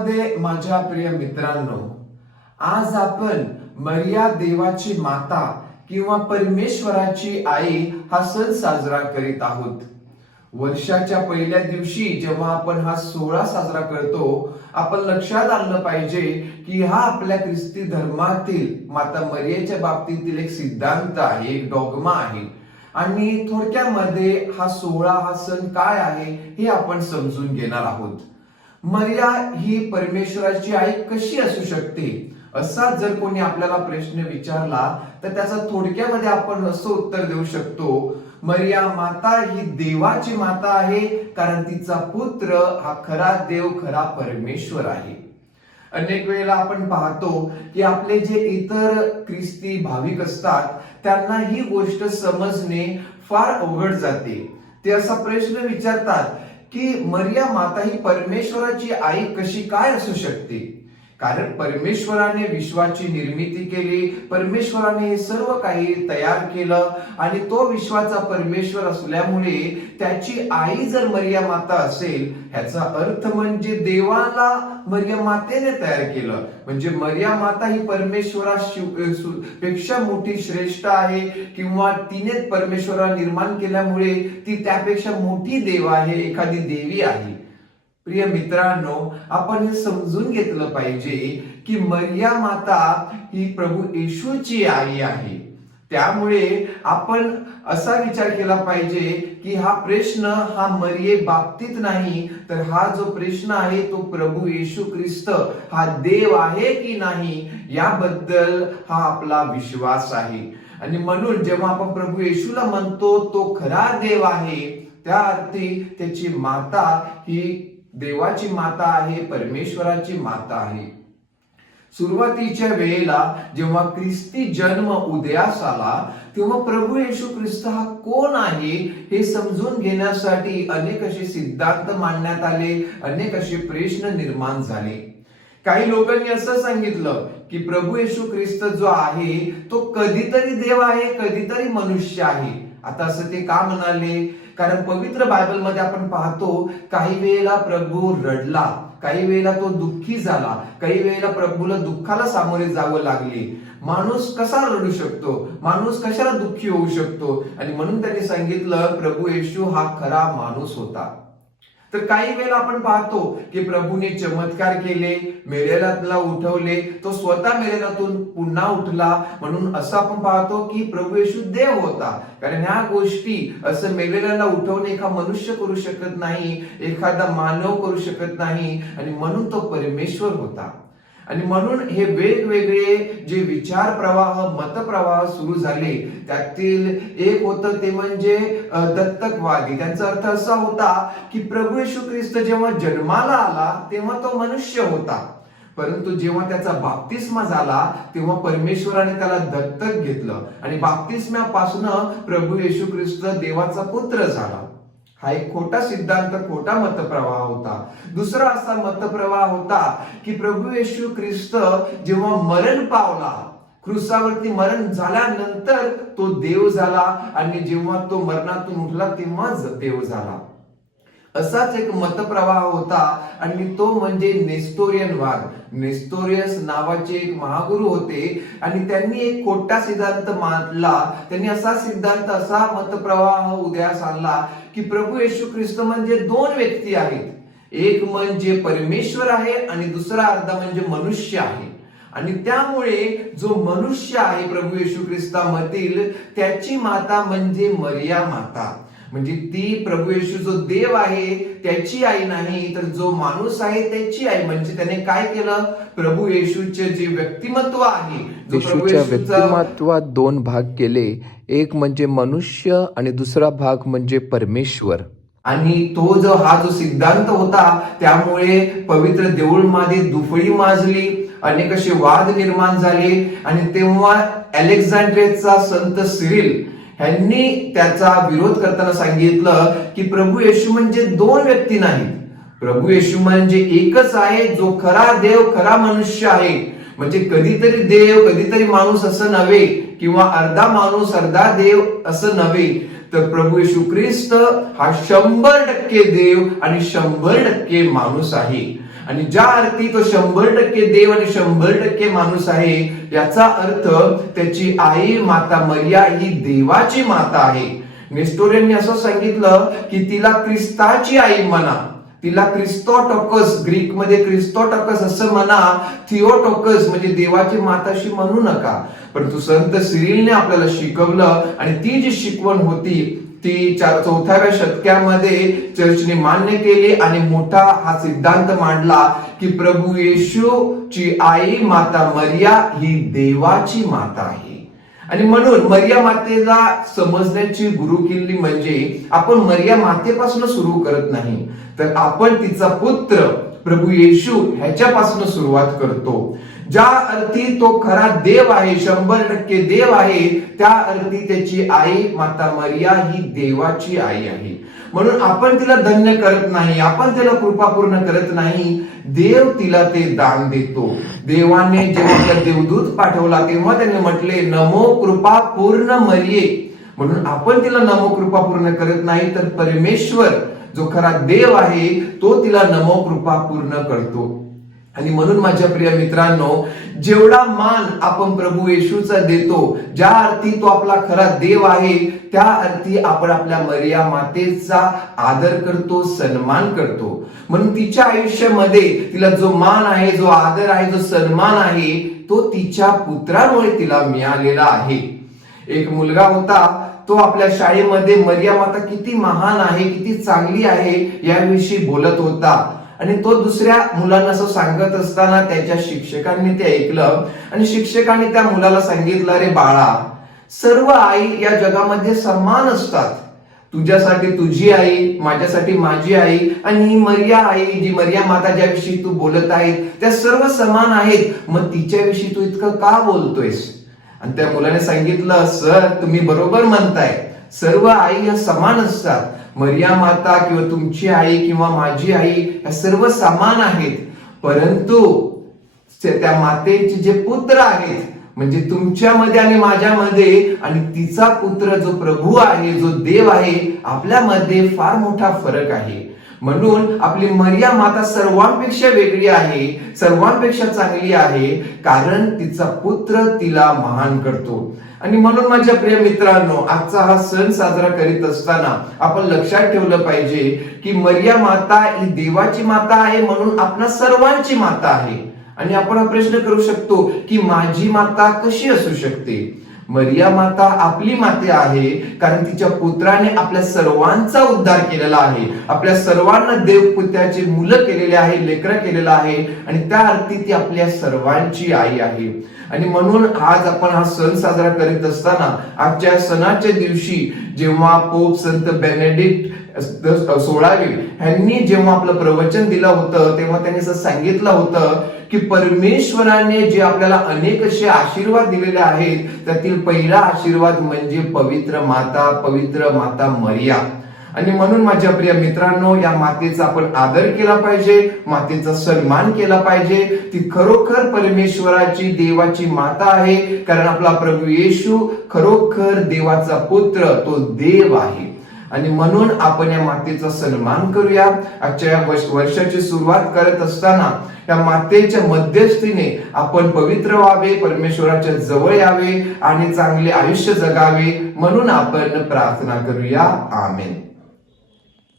ख्रिस्तामध्ये माझ्या प्रिय मित्रांनो, आज आपण मरिया देवाची माता किंवा परमेश्वराची आई हा सण साजरा करीत आहोत. वर्षाच्या पहिल्या दिवशी जेव्हा आपण हा सोहळा साजरा करतो, आपण लक्षात आणलं पाहिजे की हा आपल्या ख्रिस्ती धर्मातील माता मरियेच्या बाबतीतील एक सिद्धांत आहे, एक डॉगमा आहे. आणि थोडक्यामध्ये हा सोहळा, हा सण काय आहे हे आपण समजून घेणार आहोत. मरिया ही परमेश्वराची आई कशी असू शकते, असा जर कोणी आपल्याला प्रश्न विचारला तर त्याचा थोडक्यामध्ये आपण असं उत्तर देऊ शकतो, मरिया माता ही देवाची माता आहे, कारण तिचा पुत्र हा खरा देव, खरा परमेश्वर आहे. अनेक वेळेला आपण पाहतो की आपले जे इतर ख्रिस्ती भाविक असतात त्यांना ही गोष्ट समजणे फार अवघड जाते. ते असा प्रश्न विचारतात की मरिया माता ही परमेश्वराची आई कशी काय असू शकते, कारण परमेश्वराने विश्वाची निर्मिती केली, परमेश्वराने हे सर्व काही तयार केलं आणि तो विश्वाचा परमेश्वर असल्यामुळे त्याची आई जर मरिया माता असेल, ह्याचा अर्थ म्हणजे देवाला मरिया मातेने तयार केलं, म्हणजे मरिया माता ही परमेश्वरापेक्षा मोठी श्रेष्ठ आहे, किंवा तिने परमेश्वरा निर्माण केल्यामुळे ती त्यापेक्षा मोठी देव आहे, एखादी देवी आहे. प्रिय मित्रांनो, आपण हे समजून घेतलं पाहिजे की मरिया माता ही प्रभू येशूची आई आहे. त्यामुळे आपण असा विचार केला पाहिजे की हा प्रश्न हा मरिये बाबतीत नाही, तर हा जो प्रश्न आहे तो प्रभू येशू ख्रिस्त हा देव आहे की नाही याबद्दल हा आपला विश्वास आहे. आणि म्हणून जेव्हा आपण प्रभू येशूला म्हणतो तो खरा देव आहे, त्या अर्थी त्याची माता ही देवाची माता आहे, परमेश्वराची माता आहे. सुरुवातीच्या वेळेला जेव्हा ख्रिस्ती जन्म उदयास आला, तेव्हा प्रभू येशू ख्रिस्त हा कोण आहे हे समजून घेण्यासाठी अनेक असे सिद्धांत मांडण्यात आले, अनेक असे प्रश्न निर्माण झाले. काही लोकांनी असं सांगितलं की प्रभू येशू ख्रिस्त जो आहे तो कधीतरी देव आहे, कधीतरी मनुष्य आहे. आता असं ते का म्हणाले, कारण पवित्र बायबल मध्ये आपण पाहतो काही वेळेला प्रभू रडला, काही वेळेला तो दुःखी झाला, काही वेळेला प्रभूला दुःखाला सामोरे जावं लागले. माणूस कसा रडू शकतो, माणूस कशाला दुःखी होऊ शकतो, आणि म्हणून त्यांनी सांगितलं प्रभू येशू हा खरा माणूस होता. तर काही वेळेला आपण पाहतो की प्रभूने चमत्कार केले, मेलेल्याला उठवले, तो स्वतः मेलेल्यातून पुन्हा उठला, म्हणून असं आपण पाहतो की प्रभू येशू देव होता. कारण ह्या गोष्टी असं मेलेल्याला उठवणे एका मनुष्य करू शकत नाही, एखादा मानव करू शकत नाही, आणि म्हणून तो परमेश्वर होता. आणि म्हणून हे वेगवेगळे जे विचार प्रवाह, मतप्रवाह सुरू झाले, त्यातील एक होतं ते म्हणजे दत्तकवादी. त्यांचा अर्थ असा होता की प्रभू येशू ख्रिस्त जेव्हा जन्माला आला तेव्हा तो मनुष्य होता, परंतु जेव्हा त्याचा बाप्तिस्मा झाला तेव्हा परमेश्वराने त्याला दत्तक घेतलं, आणि बाप्तिस्म्यापासून प्रभू येशू ख्रिस्त देवाचा पुत्र झाला. हा एक खोटा सिद्धांत, खोटा मतप्रवाह होता. दुसरा असा मतप्रवाह होता की प्रभू येशू ख्रिस्त जेव्हा मरण पावला, क्रूसावरती मरण झाल्यानंतर तो देव झाला, आणि जेव्हा तो मरणातून उठला तेव्हाच देव झाला. असाच एक मतप्रवाह होता, आणि तो म्हणजे नेस्टोरियनवाद. नेस्टोरियस नावाचे एक महागुरु होते, आणि त्यांनी एक खोटा सिद्धांत मांडला. त्यांनी असा सिद्धांत, असा मतप्रवाह उदयास आणला की प्रभू येशू ख्रिस्त म्हणजे दोन व्यक्ती आहेत, एक म्हणजे परमेश्वर आहे आणि दुसरा अर्धा म्हणजे मनुष्य आहे. आणि त्यामुळे जो मनुष्य आहे प्रभू येशू ख्रिस्तामधील, त्याची माता म्हणजे मरिया माता, म्हणजे ती प्रभू येशू जो देव आहे त्याची आई नाही, तर जो माणूस आहे त्याची आई. म्हणजे त्याने काय केलं, प्रभू येशूचे जे व्यक्तिमत्व आहे, येशूच्या व्यक्तिमत्वात दोन भाग केले, एक म्हणजे मनुष्य आणि दुसरा भाग म्हणजे परमेश्वर. आणि तो जो हा जो सिद्धांत होता, त्यामुळे पवित्र देऊळमध्ये दुफळी माजली, अनेक असे वाद निर्माण झाले, आणि तेव्हा अलेक्झांड्रियाचा संत सिरिल ह्यांनी त्याचा विरोध करताना सांगितलं की प्रभू येशू म्हणजे दोन व्यक्ती नाहीत, प्रभू येशू म्हणजे एकच आहे, जो खरा देव, खरा मनुष्य आहे. म्हणजे कधीतरी देव, कधीतरी माणूस असं नव्हे, किंवा अर्धा माणूस अर्धा देव असं नव्हे, तर प्रभू येशू ख्रिस्त हा 100% देव आणि 100% माणूस आहे. आणि ज्या अर्थी तो 100% देव आणि 100% माणूस आहे, याचा अर्थ त्याची आई माता मरिया ही देवाची माता आहे. नेस्टोरियनने असं सांगितलं की तिला ख्रिस्ताची आई म्हणा, तिला क्रिस्तोटोकस, ग्रीक मध्ये क्रिस्तोटोकस असं म्हणा, थिओटोकस म्हणजे देवाची माताशी म्हणू नका. परंतु संत सिरिलने आपल्याला शिकवलं आणि ती जी शिकवण होती ती 4व्या शतकामध्ये चर्चने मान्य केली आणि मोठा हा सिद्धांत मांडला की प्रभू येशूची आई माता मरिया ही देवाची माता आहे. आणि म्हणून मरिया मातेला समजण्याची गुरुकिल्ली म्हणजे आपण मरिया मातेपासून सुरू करत नाही, तर आपण तिचा पुत्र प्रभू येशू ह्याच्यापासून सुरुवात करतो. ज्या अर्थी तो खरा देव आहे, 100% देव आहे, त्या अर्थी त्याची आई माता मरिया ही देवाची आई आहे. म्हणून आपण तिला धन्य करत नाही, आपण तिला कृपापूर्ण करत नाही, देव तिला ते दान देतो. देवाने जेव्हा आपला देवदूत पाठवला तेव्हा त्याने म्हटले नमो कृपा पूर्ण मरिये. म्हणून आपण तिला नमो कृपा पूर्ण करत नाही, तर परमेश्वर जो खरा देव आहे तो तिला नमो कृपा पूर्ण करतो. आणि म्हणून माझ्या प्रिय मित्रांनो, जेवढा मान आपण प्रभू येशूचा देतो, ज्या अर्थी तो आपला खरा देव आहे, त्या अर्थी आपण आपल्या मरिया मातेचा आदर करतो, सन्मान करतो. म्हणून तिच्या आयुष्यामध्ये तिला जो मान आहे, जो आदर आहे, जो सन्मान आहे, तो तिच्या पुत्रामुळे तिला मिळालेला आहे. एक मुलगा होता, तो आपल्या शाळेमध्ये मरिया माता किती महान आहे, किती चांगली आहे याविषयी बोलत होता. आणि तो दुसऱ्या मुलांना असं सांगत असताना त्याच्या शिक्षकांनी ते ऐकलं आणि शिक्षकांनी त्या मुलाला सांगितलं, अरे बाळा, सर्व आई या जगामध्ये समान असतात. तुझ्यासाठी तुझी आई, माझ्यासाठी माझी आई आणि ही मरिया आई, जी मरिया माता ज्याविषयी तू बोलत आहे, त्या सर्व समान आहेत. मग तिच्याविषयी तू इतकं का बोलतोयस? आणि त्या मुलाने सांगितलं, सर तुम्ही बरोबर म्हणताय, सर्व आई या समान असतात. मरिया माता किंवा तुमची आई किंवा माझी आई या सर्व समान आहेत, परंतु त्या मातेचे जे पुत्र आहेत, म्हणजे तुमच्यामध्ये आणि माझ्यामध्ये आणि तिचा पुत्र जो प्रभू आहे, जो देव आहे, आपल्यामध्ये फार मोठा फरक आहे. म्हणून आपली मरिया माता सर्वांपेक्षा वेगळी आहे, सर्वांपेक्षा चांगली आहे, कारण तिचा पुत्र तिला महान करतो. आणि म्हणून माझ्या प्रिय मित्रांनो, आजचा हा सण साजरा करीत असताना आपण लक्षात ठेवलं पाहिजे की मरिया माता ही देवाची माता आहे, म्हणून आपल्या सर्वांची माता आहे. आणि आपण हा प्रश्न करू शकतो की माझी माता कशी असू शकते? मरिया माता आपली माता आहे, कारण तिच्या पुत्राने आपल्या सर्वांचा उद्धार केलेला आहे, आपल्या सर्वांना देवपुत्राचे मुलं केलेले आहे, लेकरं केलेलं आहे, आणि त्या अर्थी ती आपल्या सर्वांची आई आहे. आणि म्हणून आज आपण हा सण साजरा करीत असताना आजच्या सणाच्या दिवशी जेव्हा पोप संत बेनेडिक्ट 16वे यांनी जेव्हा आपलं प्रवचन दिलं होतं, तेव्हा त्यांनी असं सांगितलं होतं की परमेश्वराने जे आपल्याला अनेक असे आशीर्वाद दिलेले आहेत, त्यातील पहिला आशीर्वाद म्हणजे पवित्र माता मरिया. आणि म्हणून माझ्या प्रिय मित्रांनो, या मातेचा आपण आदर केला पाहिजे, मातेचा सन्मान केला पाहिजे. ती खरोखर परमेश्वराची, देवाची माता आहे, कारण आपला प्रभू येशू खरोखर देवाचा पुत्र, तो देव आहे. आणि म्हणून आपण या मातेचा सन्मान करूया. आजच्या या वर्षाची सुरुवात करत असताना या मातेच्या मध्यस्थीने आपण पवित्र व्हावे, परमेश्वराच्या जवळ यावे आणि चांगले आयुष्य जगावे, म्हणून आपण प्रार्थना करूया. आमेन.